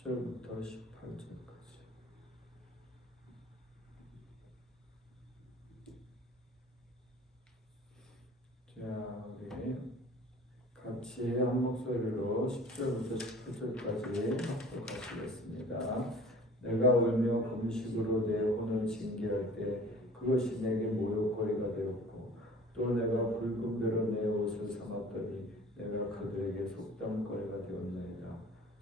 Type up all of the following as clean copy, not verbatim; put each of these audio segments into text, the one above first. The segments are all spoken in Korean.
10절부터 18절까지. 자, 우리 같이 한 목소리로 10절부터 18절까지 합독하시겠습니다. 내가 울며 금식으로 내 혼을 징계할 때 그것이 내게 모욕거리가 되었고, 또 내가 붉은 배로 내 옷을 삼았더니 내가 그들에게 속담거리가 되었나이다.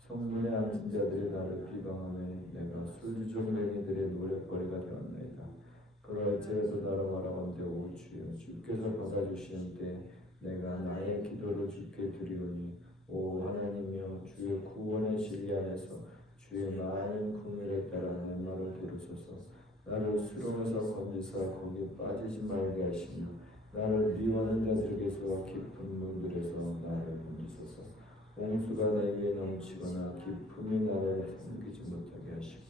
성문에 앉은 자들이 나를 비방하며 내가 술종뱅이들의 노랫거리가 되었나이다. 그럴지라도 나로 말하건대 오 주여, 주께서 받아주시는 때 내가 나의 기도를 주께 드리오니, 오 하나님이여, 주의 구원의 진리 안에서 주의 많은 긍휼에 따라 내 말을 들으소서. 나를 수렁에서 건지사 거기 빠지지 말게 하시며 나를 미워하는 자들에게서 깊은 물들에서 나를 건지소서. 홍수가 내게 넘치거나 깊음이 나를 삼키지 못하게 하시고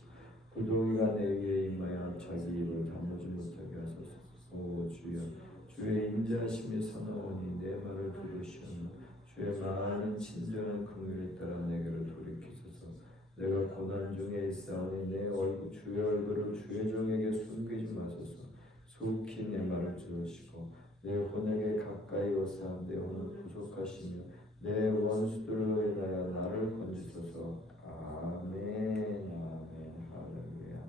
구덩이가 내게 임하여 자기 입을 다무지 못하게 하소서. 오 주여, 주의 인자하심이 사나우니 내 말을 들으시오며 주의 많은 친절한 긍휼에 따라 내게로 돌이키소서. 내가 고난 중에 있사오니 내 얼굴 주의 얼굴을 주의 종에게 숨기지 마소서. 속히 내 말을 들으시고 내 혼에게 가까이 오사 내 혼을 구속하시며 내 원수들로 인하여 나를 건지소서. 아멘. 아멘. 할렐루야.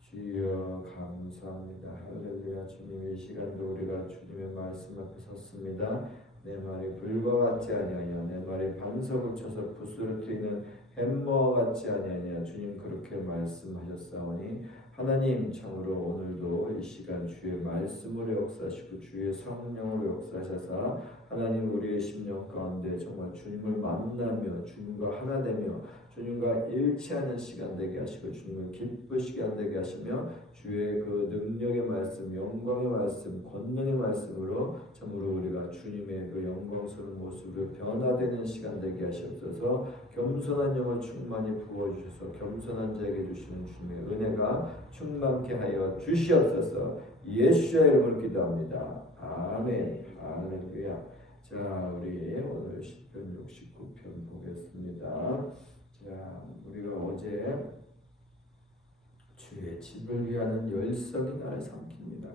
주여 감사합니다. 할렐루야. 주님, 이 시간도 우리가 주님의 말씀 앞에 섰습니다. 내 말이 불과 같지 아니하냐, 내 말이 반석을 쳐서 부스를 트이는 햄머와 같지 아니하냐. 주님 그렇게 말씀하셨사오니 하나님, 참으로 오늘도 이 시간 주의 말씀으로 역사하시고 주의 성령으로 역사하셔서 하나님 우리의 심령 가운데 정말 주님을 만나며 주님과 하나 되며 주님과 일치하는 시간 되게 하시고 주님을 기쁘시게 되게 하시며 주의 그 능력의 말씀, 영광의 말씀, 권능의 말씀으로 참으로 우리가 주님의 그 영광스러운 모습으로 변화되는 시간 되게 하시옵소서. 겸손한 영을 충만히 부어주셔서 겸손한 자에게 주시는 주님의 은혜가 충만케 하여 주시옵소서. 예수의 이름으로 기도합니다. 아멘. 할렐루야. 자, 우리 오늘 시편 69편 보겠습니다. 자, 우리가 어제 주의 집을 위하는 열성이 나를 삼킵니다.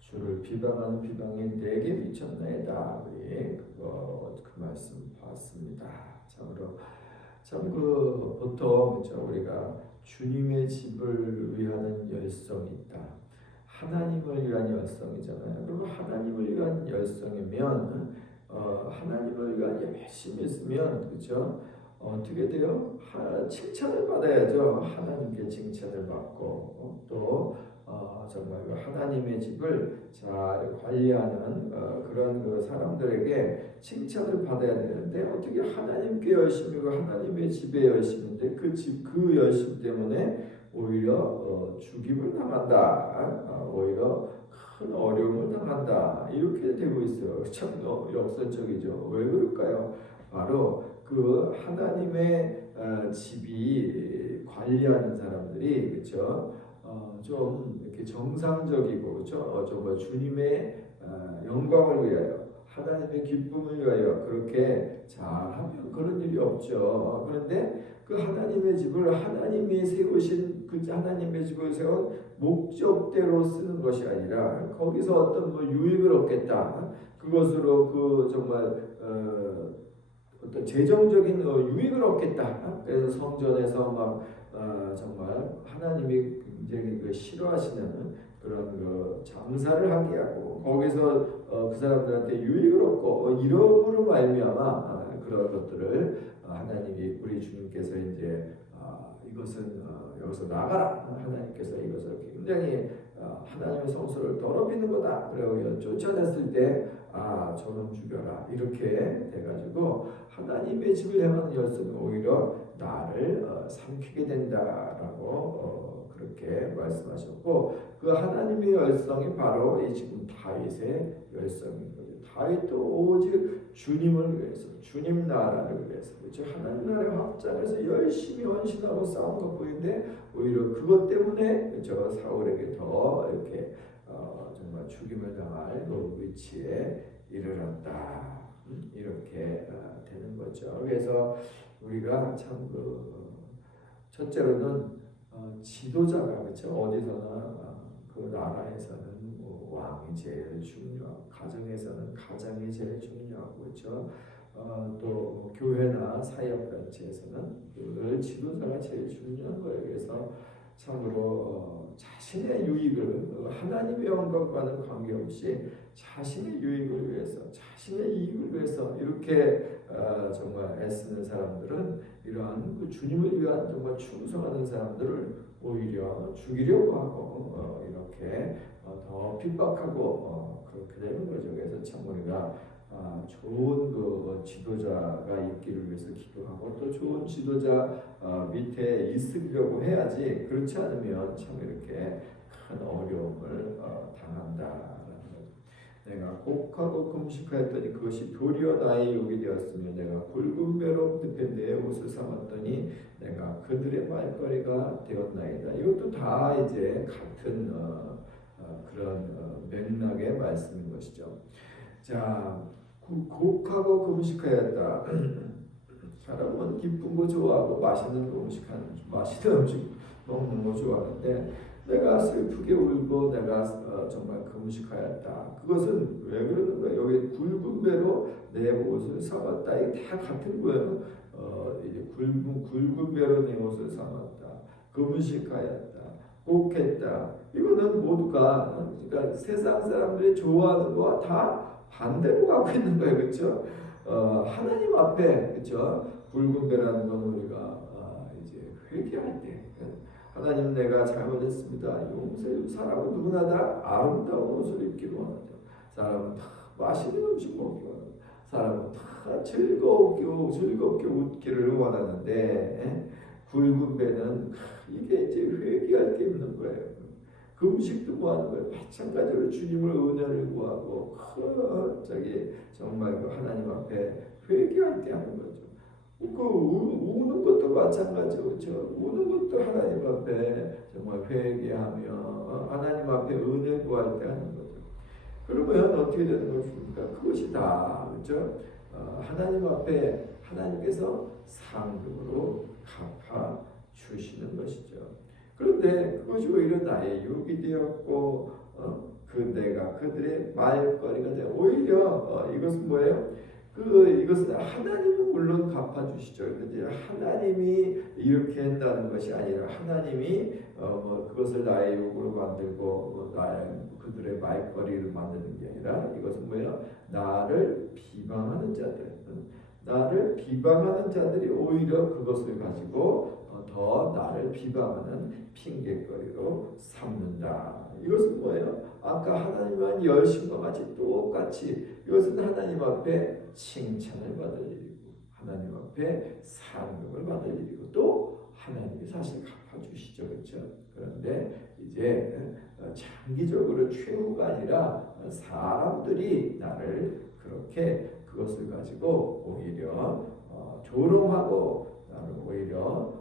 주를 비방하는 비방이 내게 미쳤나이다. 우리 그 말씀 봤습니다. 참으로 참 보통 그렇죠? 우리가 주님의 집을 위하는 열성이 있다. 하나님을 위한 열성이잖아요. 그리고 하나님을 위한 열성이면 하나님을 위한 열심히 있으면 그렇죠? 어떻게 돼요? 칭찬을 받아야죠. 하나님께 칭찬을 받고 또 정말 하나님의 집을 잘 관리하는 그런 그 사람들에게 칭찬을 받아야 되는데 어떻게 하나님께 열심이고 하나님의 집에 열심인데 그 열심 때문에 오히려 죽임을 당한다. 오히려 큰 어려움을 당한다. 이렇게 되고 있어요. 참 역설적이죠. 왜 그럴까요? 바로 그 하나님의 집이 관리하는 사람들이 그렇죠. 좀 이렇게 정상적이고 그렇죠. 정말 주님의 영광을 위하여 하나님의 기쁨을 위하여 그렇게 잘하면 그런 일이 없죠. 그런데 그 하나님의 집을 하나님이 세우신 그 하나님의 집을 세운 목적대로 쓰는 것이 아니라 거기서 어떤 유익을 얻겠다. 그것으로 그 정말 어떤 재정적인 유익을 얻겠다. 그래서 성전에서 막 정말 하나님이 굉장히 싫어하시는 그런 장사를 하게 하고 거기서 그 사람들한테 유익을 얻고 이름으로 말미암아 그런 것들을 하나님이 우리 주님께서 이제 이것은 여기서 나가라. 하나님께서 이것을 굉장히 하나님의 성소를 더럽히는 거다. 그리고 쫓아냈을 때 저놈 죽여라. 이렇게 돼가지고 하나님의 집을 향하는 열성이 오히려 나를 삼키게 된다라고 그렇게 말씀하셨고 그 하나님의 열성이 바로 이 지금 다윗의 열성인 거죠. 다윗도 오직 주님을 위해서, 주님 나라를 위해서, 그렇죠? 하나님 나라의 확장에서 열심히 헌신하고 싸운 것 보이는데 오히려 그것 때문에 그렇죠? 사울에게 더 이렇게 정말 죽임을 당할 그 위치에 이르렀다. 이렇게 되는 거죠. 그래서 우리가 참 첫째로는 지도자가 그렇죠. 어디서나 그 나라에서는 뭐 왕이 제일 중요하고 가정에서는 가장이 제일 중요하고 그렇죠. 또 교회나 사역단체에서는 그 지도자가 제일 중요한 거예요. 그래서 참으로 자신의 유익을 하나님의 영광과는 관계없이 자신의 유익을 위해서 자신의 이익을 위해서 이렇게 정말 애쓰는 사람들은 이러한 그 주님을 위한 정말 충성하는 사람들을 오히려 죽이려고 하고 이렇게 더 핍박하고 그렇게 되는 거죠. 그래서 참 우리가 좋은 그 지도자가 있기를 위해서 기도하고 또 좋은 지도자 밑에 있으려고 해야지 그렇지 않으면 참 이렇게 큰 어려움을 당한다라는 거죠. 내가 곡하고 금식하였더니 그것이 도리어 나의 욕이 되었으며 내가 굵은 배로 덮여 내 옷을 삼았더니 내가 그들의 말거리가 되었나이다. 이것도 다 이제 같은 그런 맥락의 말씀인 것이죠. 자, 곡하고 금식하였다. 사람은 기쁜 거 좋아하고 맛있는 음식 먹는 거 좋아하는데 내가 슬프게 울고 내가 정말 금식하였다. 그것은 왜 그러는 거예요? 여기 굵은 배로 내 옷을 삼았다. 이게 다 같은 거예요. 이제 굵은 배로 내 옷을 삼았다. 금식하였다. 곡했다. 이거는 모두가 그러니까 세상 사람들이 좋아하는 거와 다 반대로 가고 있는 거예요, 그렇죠? 하나님 앞에 그렇죠? 굵은 배라는 건 우리가 이제 회개할 때 하나님 내가 잘못했습니다. 용서해. 사람은 누구나 다 아름다운 옷을 입기로 원하죠. 사람은 다 맛있는 음식 먹기로 원하죠. 사람은 다 즐겁게 웃기를 원하는데 굵은 배는 이게 이제 회개할 게 있는 거예요. 그 음식도 구하는 거예요. 마찬가지로 주님을 은혜를 구하고 정말 그 하나님 앞에 회개할 때 하는 거죠. 우는 것도 마찬가지죠. 그렇죠? 우는 것도 하나님 앞에 정말 회개하며 하나님 앞에 은혜 구할 때 하는 거죠. 그러면 어떻게 되는 것입니까? 그것이 다 그렇죠? 하나님 앞에 하나님께서 상급으로 갚아 주시는 것이죠. 그런데 그것이 오히려 나의 욕이 되었고 내가 그들의 말거리가 되어 오히려 이것은 뭐예요? 이것은 하나님은 물론 갚아주시죠. 그런데 하나님이 이렇게 한다는 것이 아니라 하나님이 그것을 나의 욕으로 만들고 그들의 말거리를 만드는 게 아니라 이것은 뭐예요? 나를 비방하는 자들이 오히려 그것을 가지고 더 나를 비방하는 핑계거리로 삼는다. 이것은 뭐예요? 아까 하나님만 열심과 같이 똑같이 이것은 하나님 앞에 칭찬을 받을 일이고 하나님 앞에 상급을 받을 일이고 또 하나님이 사실 갚아주시죠. 그렇죠? 그런데 이제 장기적으로 최후가 아니라 사람들이 나를 그렇게 그것을 가지고 오히려 조롱하고 나를 오히려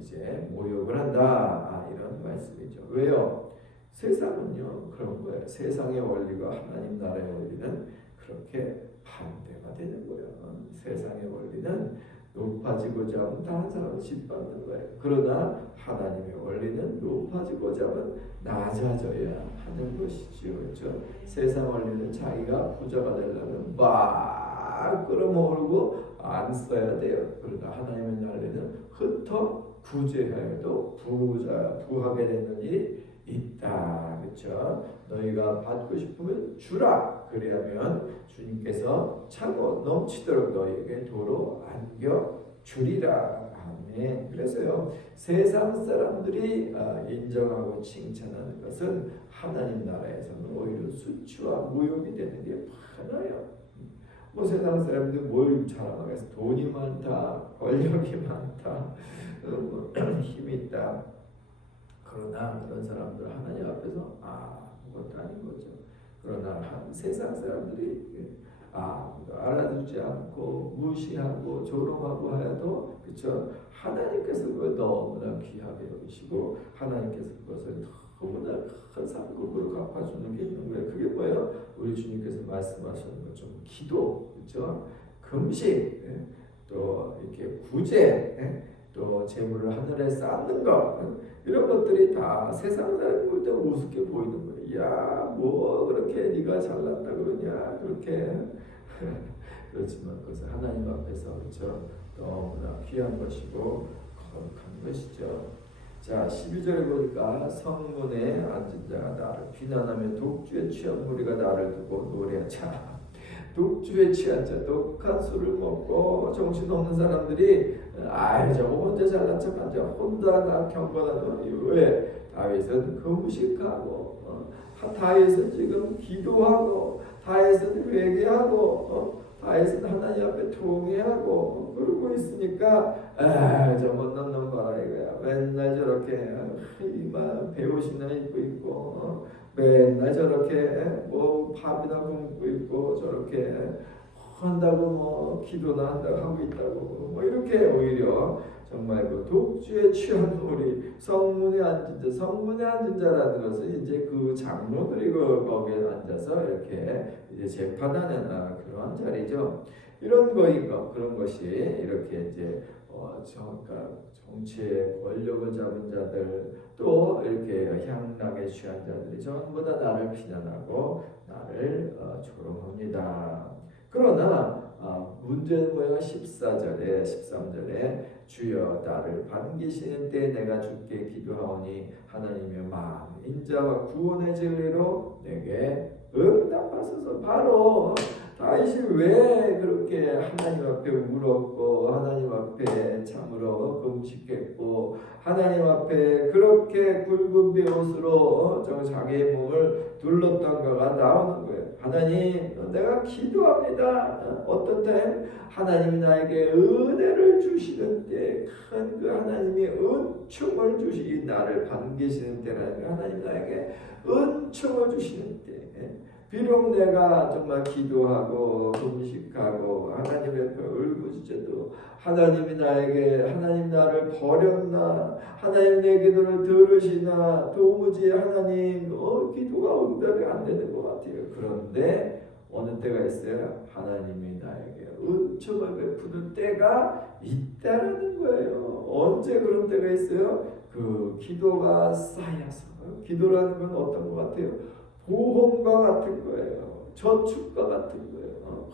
이제 모욕을 한다. 이런 말씀이죠. 왜요? 세상은요 그런 거예요. 세상의 원리가 하나님 나라의 원리는 그렇게 반대가 되는 거예요. 세상의 원리는 높아지고자 하면 다른 사람을 짓밟는 거예요. 그러나 하나님의 원리는 높아지고자 하면 낮아져야 하는 것이죠. 그렇죠? 세상 원리는 자기가 부자가 되려면 막 끌어모으고 안 써야 돼요. 그러나 하나님의 나라는 흩어 구제하여도 부하게 되는 일이 있다. 그렇죠? 너희가 받고 싶으면 주라. 그리하면 주님께서 차고 넘치도록 너희에게 도로 안겨 주리라. 아멘. 그래서요 세상 사람들이 인정하고 칭찬하는 것은 하나님 나라에서는 오히려 수치와 모욕이 되는 게 많아요. 뭐 세상 사람들 뭘 자랑하겠어? 돈이 많다, 권력이 많다, 힘이 있다. 그러나 그런 사람들 하나님 앞에서 아무것도 아닌 거죠. 그러나 세상 사람들이 알아주지 않고 무시하고 조롱하고 하여도 그렇죠. 하나님께서 그걸 너무나 귀하게 여기시고 하나님께서 그것을 너무나 큰 상급으로 갚아주는 게 있는 거예요. 그게 뭐예요? 우리 주님께서 말씀하시는 것처럼 기도, 그렇죠? 금식, 또 이렇게 구제, 또 재물을 하늘에 쌓는 것, 이런 것들이 다 세상 사람이 볼 때 우습게 보이는 거예요. 야, 뭐 그렇게 네가 잘났다 그러냐, 그렇게. 그렇지만 그것은 하나님 앞에서 그렇죠, 너무나 귀한 것이고 거룩한 것이죠. 자, 12절에 보니까 성문에 앉은 자가 나를 비난하며 독주에 취한 무리가 나를 두고 노래하자. 독주에 취한 자, 독한 술을 먹고 정신없는 사람들이 저거 혼자 잘난 척하자, 혼자 다 경건하더니 왜? 다윗은 금식하고 다윗은 지금 기도하고 다윗은 회개하고 다윗은 하나님 앞에 통회하고 그러고 있으니까 저 못난 놈 봐라 이거야. 맨날 저렇게 이만 배우신 날 입고 있고 맨날 저렇게 뭐 밥이나 굶고 있고 저렇게 한다고 뭐 기도나 한다고 하고 있다고 뭐 이렇게 오히려 정말 그 독주에 취한 우리 성문에 앉은 자, 성문에 앉은 자라는 것은 이제 그 장로들이 거기에 앉아서 이렇게 이제 재판하는 그런 자리죠. 이런 거이고 그런 것이 이렇게 이제 정치의 권력을 잡은 자들 또 이렇게 향락에 취한 자들이 전부 다 나를 비난하고 나를 조롱합니다. 그러나 문제는 뭐야? 14절에 13절에 주여 나를 반기시는 때 내가 주께 기도하오니 하나님의 마음 인자와 구원의 진리로 내게 응답하소서. 바로 다윗이 왜 그렇게 하나님 앞에 울었고 하나님 앞에 참으로 금식했고 하나님 앞에 그렇게 굵은 베옷으로 자기의 몸을 둘렀던가가 나오는 거예요. 하나님, 내가 기도합니다. 어떤 때 하나님이 나에게 은혜를 주시는 때 큰 그 하나님이 은총을 주시기 나를 반기시는 때라는 하나님 나에게 은총을 주시는 때 비록 내가 정말 기도하고 금식하고 하나님 앞에 울부짖어도 하나님이 나에게 하나님 나를 버렸나 하나님 내 기도를 들으시나 도무지 하나님 기도가 응답이 안 되는 것 같아요. 그런데 어느 때가 있어요. 하나님이 나에게 은총을 베푸는 때가 있다라는 거예요. 언제 그런 때가 있어요? 그 기도가 쌓여서. 기도라는 건 어떤 것 같아요? 보험과 같은 거예요. 저축과 같은 거예요.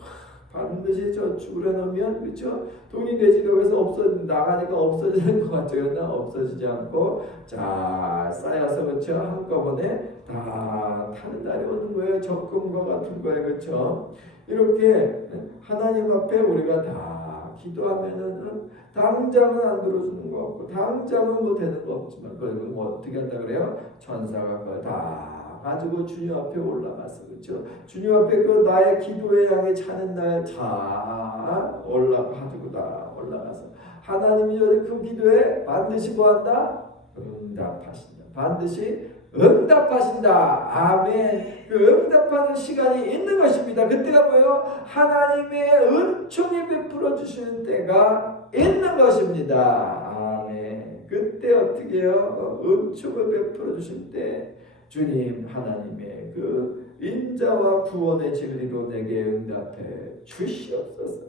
반드시 저축을 해놓으면 그렇죠? 돈이 내 지갑에서 나가니까 없어지는 것 같죠. 그러나 없어지지 않고 잘 쌓여서 그렇죠? 한꺼번에 다 타는 날이 오는 거예요. 적금과 같은 거예요. 그렇죠? 이렇게 하나님 앞에 우리가 다 기도하면은 당장은 안 들어주는 거 없고 당장은 뭐 되는 거 없지만 그걸 뭐 어떻게 한다 그래요? 천사가 그걸 다 가지고 주님 앞에 올라갔어. 그렇죠? 주님 앞에 그 나의 기도의 향에 차는 날 다 가지고 다 올라가서 하나님이 그 기도에 반드시 뭐한다? 응답하신다. 반드시 응답하신다. 아멘. 그 응답하는 시간이 있는 것입니다. 그때가 뭐예요? 하나님의 은총이 베풀어 주시는 때가 있는 것입니다. 아멘. 그때 어떻게 해요? 은총을 베풀어 주실 때 주님 하나님의 그 인자와 구원의 진리로 내게 응답해 주시옵소서.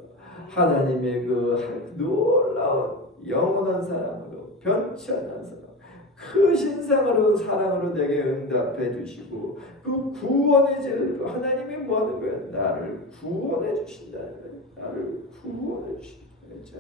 하나님의 그 놀라운 영원한 사랑으로 변치 않는 사랑 크신 사랑으로 내게 응답해 주시고 그 구원의 진리로 하나님이 뭐하는 거예요? 나를 구원해 주신다는 거예요. 나를 구원해 주신다. 그렇죠?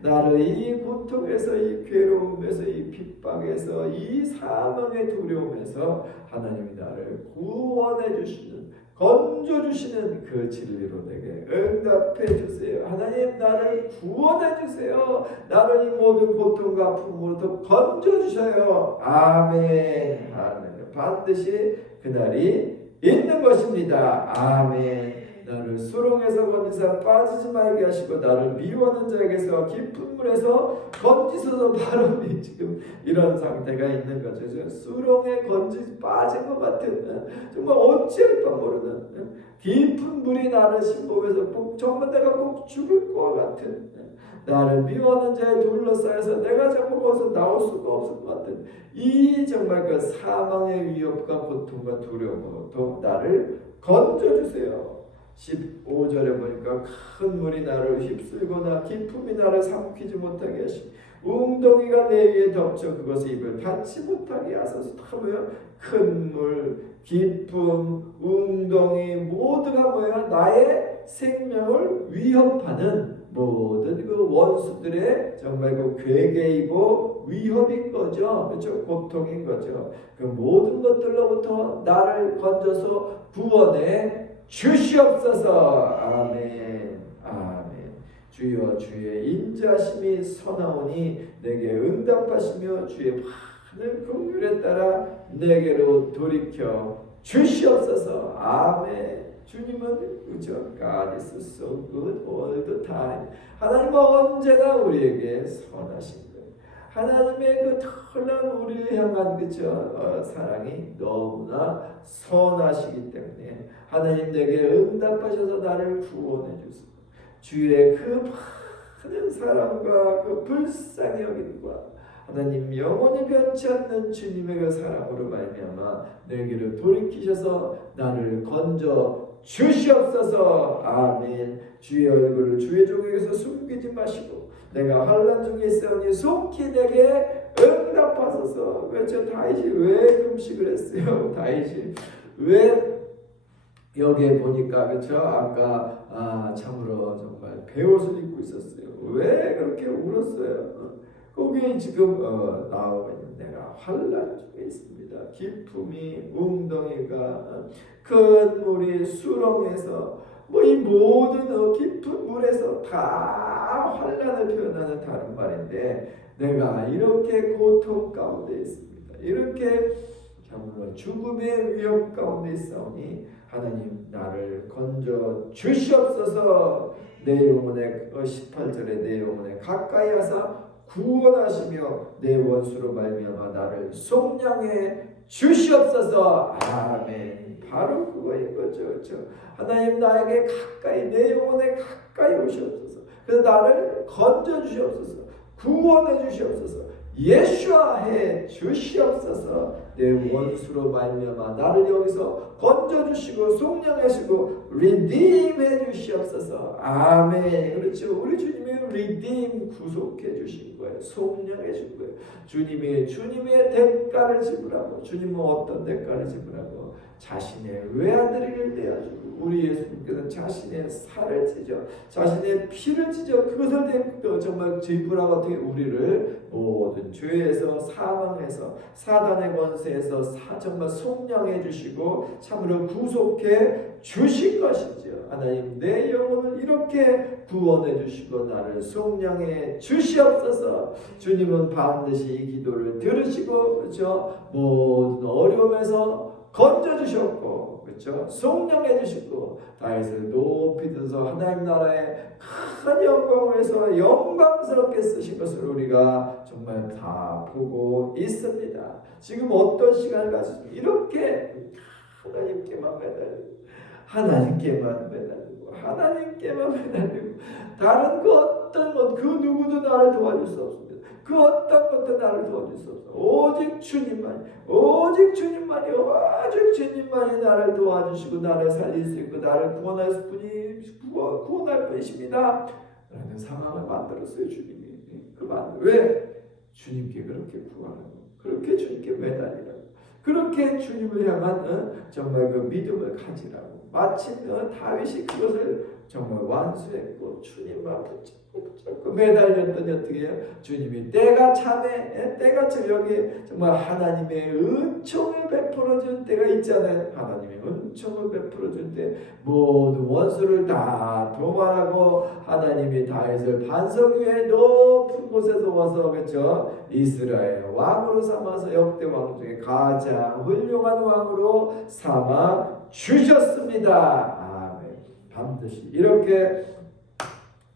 나를 이 고통에서 이 괴로움에서 이 핍박에서 이 사망의 두려움에서 하나님이 나를 구원해 주시는 건져 주시는 그 진리로 내게 응답해 주세요. 하나님 나를 구원해 주세요. 나를 이 모든 고통과 아픔으로부터 건져 주셔요. 아멘. 아멘. 반드시 그날이 있는 것입니다. 아멘. 나를 수렁에서 건지사 빠지지 말게 하시고 나를 미워하는 자에게서 깊은 물에서 건지소서. 바로 지금 이런 상태가 있는 거죠. 수렁에 빠진 것 같은 정말 어찌할 바 모르는 깊은 물이 나를 심복해서 정말 내가 꼭 죽을 것 같은 나를 미워하는 자에 둘러싸여서 내가 정말 거기서 나올 수가 없을 것 같은 이 정말 그 사망의 위협과 고통과 두려움으로부터 나를 건져주세요. 15절에 보니까 큰 물이 나를 휩쓸거나 깊음이 나를 삼키지 못하게 하시고 웅덩이가 내 위에 덮쳐 그것의 입을 닫지 못하게 하소서. 다 뭐야? 큰 물, 깊음, 웅덩이 모두가 뭐야? 나의 생명을 위협하는 모든 그 원수들의 정말 그 괴계이고 위협인 거죠. 그렇죠? 고통인 거죠. 그 모든 것들로부터 나를 건져서 구원해 주시옵소서. 아멘. 아멘. 주여 주의 인자심이 선하오니 내게 응답하시며 주의 많은 긍휼에 따라 내게로 돌이켜 주시옵소서. 아멘. 주님은 그죠? God is so good all the time. 하나님은 언제나 우리에게 선하신 거예요. 하나님의 그 털난 우리를 향한 그죠? 사랑이 너무나 선하시기 때문에 하나님 내게 응답하셔서 나를 구원해 주소서. 주의 그 많은 사랑과 그 불쌍히 여김과 하나님 영원히 변치 않는 주님의 그 사랑으로 말미암아 내게로 돌이키셔서 나를 건져 주시옵소서. 아멘. 주의 얼굴을 주의 종에게서 숨기지 마시고 내가 환난 중에 있으니 속히 내게 응답하소서. 그렇죠? 다윗이 왜 금식을 했어요? 다윗이 왜 여기에 보니까 그렇죠? 아까 참으로 정말 베옷을 입고 있었어요. 왜 그렇게 울었어요? 거기에 지금 나오고 있는 내가 환난 중에 있습니다. 기품이 웅덩이가 큰 물이 수렁에서 뭐 이 모든 깊은 물에서 다 환난을 표현하는 다른 말인데 내가 이렇게 고통 가운데 있습니다. 이렇게 참으로 죽음의 위험 가운데 있사오니 하나님 나를 건져 주시옵소서. 내 영혼에 18절에 내 영혼에 가까이 하사 구원하시며 내 원수로 말미암아 나를 속량해 주시옵소서. 아멘. 바로 그거인 거죠. 그렇죠? 하나님 나에게 가까이 내 영혼에 가까이 오시옵소서. 그래서 나를 건져 주시옵소서. 구원해 주시옵소서. 예수해 주시옵소서. 내 원수로 말미암아 나를 여기서 건져 주시고 속량해 주시고 리딤해 주시옵소서. 아멘. 그렇죠. 우리 주님이 리딤 구속해 주신 거예요. 속량해 준 거예요. 주님의 대가를 지불하고 주님은 어떤 대가를 지불하고 자신의 외아들을 내어주고 우리 예수님께서는 자신의 살을 찢어 자신의 피를 찢어 그것을 정말 지불하고 어떻게 우리를 모든 죄에서 사망에서 사단의 권세에서 정말 속량해 주시고 참으로 구속해 주신 것이죠. 하나님 내 영혼을 이렇게 구원해 주시고 나를 속량해 주시옵소서. 주님은 반드시 이 기도를 들으시고 그렇죠? 모든 어려움에서 건져주셨고 그렇죠? 속량해 주시고 다윗을 높이 들어서 하나님 나라의 큰 영광을 위해서 영광스럽게 쓰신 것을 우리가 정말 다 보고 있습니다. 지금 어떤 시간을 가지고 이렇게 하나님께만 매달리고 하나님께만 매달리고 다른 그 어떤 것 그 누구도 나를 도와줄 수 없습니다. 그 어떤 것도 나를 도와줄 수 없어. 오직 주님만이 나를 도와주시고 나를 살릴 수 있고 나를 구원할 뿐이십니다. 라는 상황을 만들었어요. 주님이. 왜? 주님께 그렇게 구하라고, 그렇게 주님께 매달리라고, 그렇게 주님을 향한 정말 그 믿음을 가지라고. 마침 다윗이 그것을 정말 완수했고 주님만 붙잡고 매달렸더니 어떻게 해요? 주님이 때가참 여기 정말 하나님의 은총을 베풀어준 때가 있잖아요. 하나님의 은총을 베풀어준 때 모든 원수를 다 도말하고 하나님이 다윗을 반석 위에 높은 곳에서 와서 그렇죠? 이스라엘 왕으로 삼아서 역대 왕 중에 가장 훌륭한 왕으로 삼아 주셨습니다. 아멘. 반드시 이렇게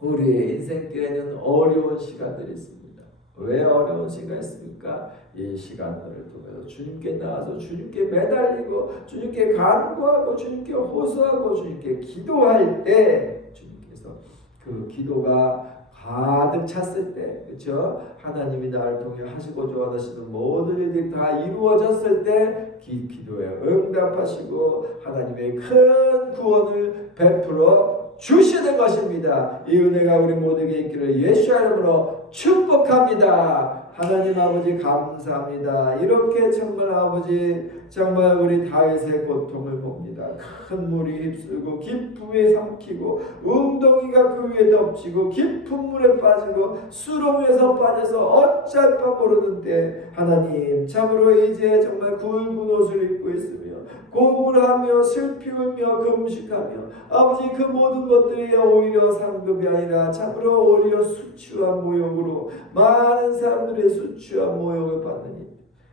우리의 인생길에는 어려운 시간들이 있습니다. 왜 어려운 시간이 있습니까? 이 시간들을 통해서 주님께 나와서 주님께 매달리고 주님께 간구하고 주님께 호소하고 주님께 기도할 때 주님께서 그 기도가 가득 찼을 때 그렇죠? 하나님이 나를 통해 하시고자 원하시는 모든 일들이 다 이루어졌을 때 기도에 응답하시고 하나님의 큰 구원을 베풀어 주시는 것입니다. 이 은혜가 우리 모두에게 있기를 예수의 이름으로 축복합니다. 하나님 아버지 감사합니다. 이렇게 정말 아버지 정말 우리 다윗의 고통을 봅니다. 큰 물이 휩쓸고 깊음에 삼키고 웅덩이가 그 위에 덮치고 깊은 물에 빠지고 수렁에서 빠져서 어쩔 바 모르는 때 하나님 참으로 이제 정말 굵은 옷을 입고 있으며 고물하며 슬피 울며 금식하며 아버지 그 모든 것들이 오히려 상급이 아니라 참으로 오히려 수치와 모욕으로 많은 사람들의 수치와 모욕을 받느니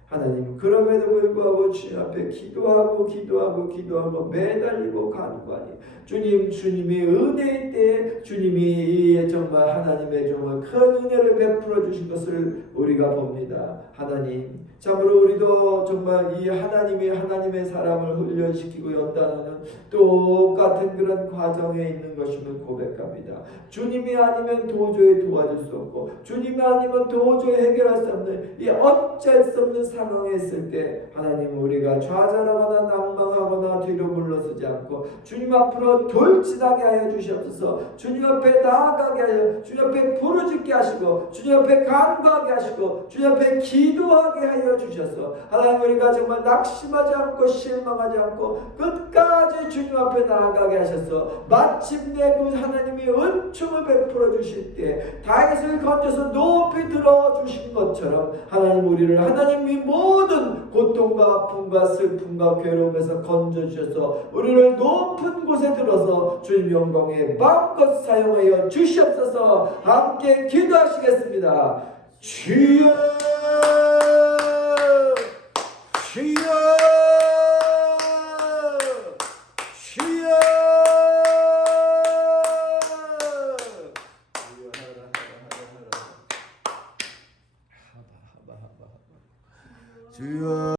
하나님 그럼에도 불구하고 주님 앞에 기도하고 매달리고 간구하니 주님이 은혜의 때에 주님이 정말 하나님의 정말 큰 은혜를 베풀어 주신 것을 우리가 봅니다. 하나님 참으로 우리도 정말 이 하나님의 사람을 훈련시키고 연단하는 똑같은 그런 과정에 있는 것임을 고백합니다. 주님이 아니면 도저히 도와줄 수 없고 주님이 아니면 도저히 해결할 수 없는 이 어쩔 수 없는 상황에 있을 때 하나님 우리가 좌절하거나 낭망하거나 뒤로 물러서지 않고 주님 앞으로 돌진하게 하여 주시옵소서. 주님 앞에 나아가게 하여 주님 앞에 부르짖게 하시고 주님 앞에 간구하게 하시고 주님 앞에 기도하게 하여 주셔서 하나님 우리가 정말 낙심하지 않고 실망하지 않고 끝까지 주님 앞에 나아가게 하셔서 마침내 그 하나님이 은총을 베풀어 주실 때 다윗을 건져서 높이 들어 주신 것처럼 하나님 우리를 하나님이 모든 고통과 아픔과 슬픔과 괴로움에서 건져 주셔서 우리를 높은 곳에 들어서 주님 영광에 마음껏 사용하여 주시옵소서. 함께 기도하시겠습니다. 주여 주여 주여 주여